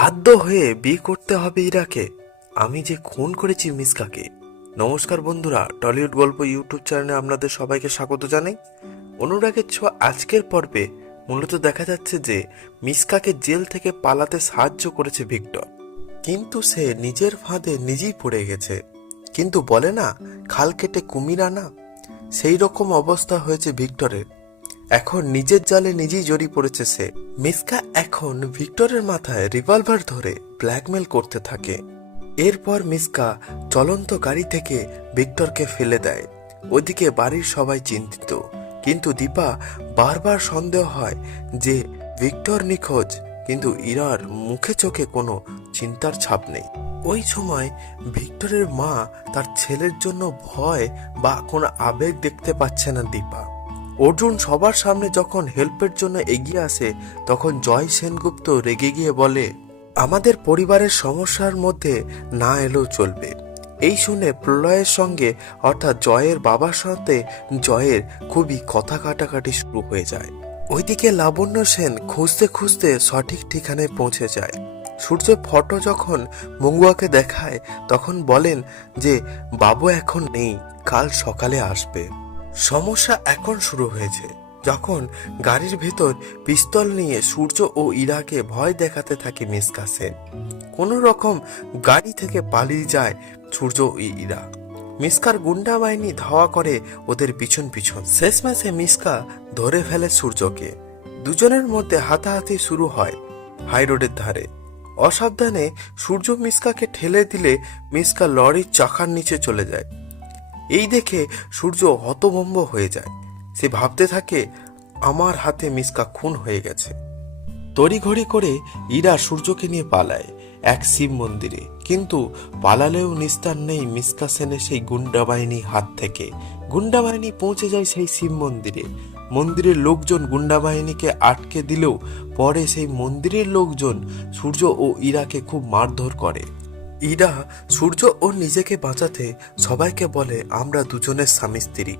বাধ্য হয়ে বিয়ে করতে হবে ইরাকে। আমি যে খুন করেছি মিসকাকে। নমস্কার বন্ধুরা, টলিউড গল্প ইউটিউব চ্যানেলে আপনাদের সবাইকে স্বাগত জানাই। অনুরাগের ছোঁয়া আজকের পর্বে মূলত দেখা যাচ্ছে যে মিসকাকে জেল থেকে পালাতে সাহায্য করেছে ভিক্টর, কিন্তু সে নিজের ফাঁদে নিজেই পড়ে গেছে। কিন্তু বলে না, খাল কেটে কুমির আনা, সেই রকম অবস্থা হয়েছে ভিক্টরের। এখন নিজের জালে নিজেই জড়িয়ে পড়েছে সে। মিসকা এখন ভিক্টরের মাথায় রিভলভার ধরে ব্ল্যাকমেল করতে থাকে। এরপর মিসকা চলন্ত গাড়ি থেকে ভিক্টরকে ফেলে দেয়। ওদিকে বাড়ির সবাই চিন্তিত, কিন্তু দীপা বারবার সন্দেহ হয় যে ভিক্টর নিখোঁজ, কিন্তু ইরার মুখে চোখে কোনো চিন্তার ছাপ নেই। ওই সময় ভিক্টরের মা তার ছেলের জন্য ভয় বা কোনো আবেগ দেখতে পাচ্ছে না দীপা। অর্জুন সবার সামনে যখন হেল্পের জন্য এগিয়ে আসে, তখন জয় সেনগুপ্ত রেগে গিয়ে বলে, আমাদের পরিবারের সমস্যার মধ্যে না এলেও চলবে। এই শুনে প্রলয়ের সঙ্গে অর্থাৎ জয়ের বাবার সাথে জয়ের খুবই কথা কাটাকাটি শুরু হয়ে যায়। ওইদিকে লাবণ্য সেন খুঁজতে খুঁজতে সঠিক ঠিকানায় পৌঁছে যায়। সূর্যের ফটো যখন মঙ্গুয়াকে দেখায়, তখন বলেন যে বাবু এখন নেই, কাল সকালে আসবে। সমস্যা এখন শুরু হয়েছে যখন গাড়ির ভেতর পিস্তল নিয়ে সূর্য ও ইরাকে ভয় দেখাতে থাকে মিসকা সেন। কোনো রকম গাড়ি থেকে পালিয়ে যায় সূর্য ও ইরা। মিসকার গুন্ডা বাহিনী ধাওয়া করে ওদের পিছন পিছন। শেষমেশে মিসকা ধরে ফেলে সূর্যকে। দুজনের মধ্যে হাতাহাতি শুরু হয় হাই রোডের ধারে। অসাবধানে সূর্য মিসকাকে ঠেলে দিলে মিসকা লরির চাকার নিচে চলে যায়। এই দেখে সূর্য হতভম্ব হয়ে যায়। সে ভাবতে থাকে, আমার হাতে মিসকা খুন হয়ে গেছে। তড়িঘড়ি করে ইরা সূর্যকে নিয়ে পালায় এক শিব মন্দিরে, কিন্তু পালালেও নিস্তার নেই মিসকা সেনের সেই গুন্ডা বাহিনীর হাত থেকে। গুন্ডা বাহিনী পৌঁছে যায় সেই শিব মন্দিরে। মন্দিরের লোকজন গুন্ডা বাহিনীকে আটকে দিলেও পরে সেই মন্দিরের লোকজন সূর্য ও ইরাকে খুব মারধর করে। ইরা সূর্য ও নিজেকে বাঁচাতে সবাইকে বলে, আমরা দুজনের স্বামী স্ত্রী,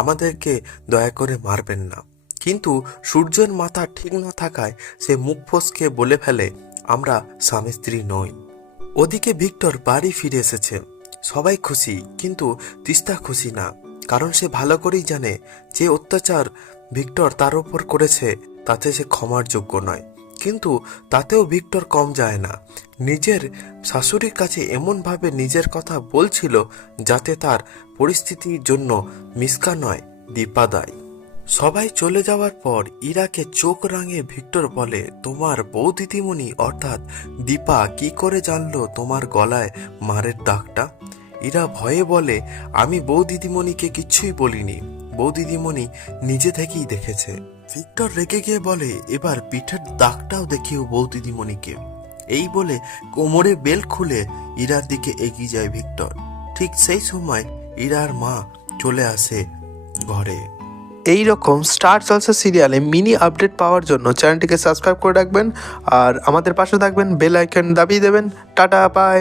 আমাদেরকে দয়া করে মারবেন না। কিন্তু সূর্যের মাথা ঠিক না থাকায় সে মুখ ফসকে বলে ফেলে, আমরা স্বামী স্ত্রী নই। ওদিকে ভিক্টর বাড়ি ফিরে এসেছে। সবাই খুশি, কিন্তু তিস্তা খুশি না, কারণ সে ভালো করেই জানে যে অত্যাচার ভিক্টর তার উপর করেছে তাতে সে ক্ষমার যোগ্য নয়। কিন্তু তাতেও ভিক্টর কম যায় না। নিজের শাশুড়ির কাছে এমনভাবে নিজের কথা বলছিল যাতে তার পরিস্থিতির জন্য মিসকা নয়, দীপা দায়ী। সবাই চলে যাওয়ার পর ইরাকে চোখ রাঙিয়ে ভিক্টর বলে, তোমার বউ দিদিমণি অর্থাৎ দীপা কি করে জানলো তোমার গলায় মারের দাগটা? ইরা ভয়ে বলে, আমি বউ দিদিমণিকে কিচ্ছুই বলিনি, বউ দিদিমণি নিজে থেকেই দেখেছে। ভিক্টর রেগে গিয়ে বলে, এবার পিঠের দাগটাও দেখিও বউ দিদিমণিকে। এই বলে কোমরে বেল খুলে ইরার দিকে এগিয়ে যায় ভিক্টর। ঠিক সেই সময় ইরার মা চলে আসে ঘরে। এই রকম স্টার জলসা সিরিয়ালে মিনি আপডেট পাওয়ার জন্য চ্যানেলটিকে সাবস্ক্রাইব করে রাখবেন আর আমাদের পাশে থাকবেন, বেল আইকন দাবিয়ে দেবেন। Tata, by.